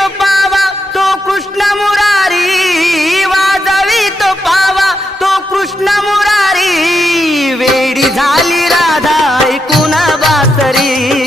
तो पावा तो कृष्ण मुरारी, वाजवी तो पावा तो कृष्ण मुरारी, वेडी झाली राधा ऐकून बासरी.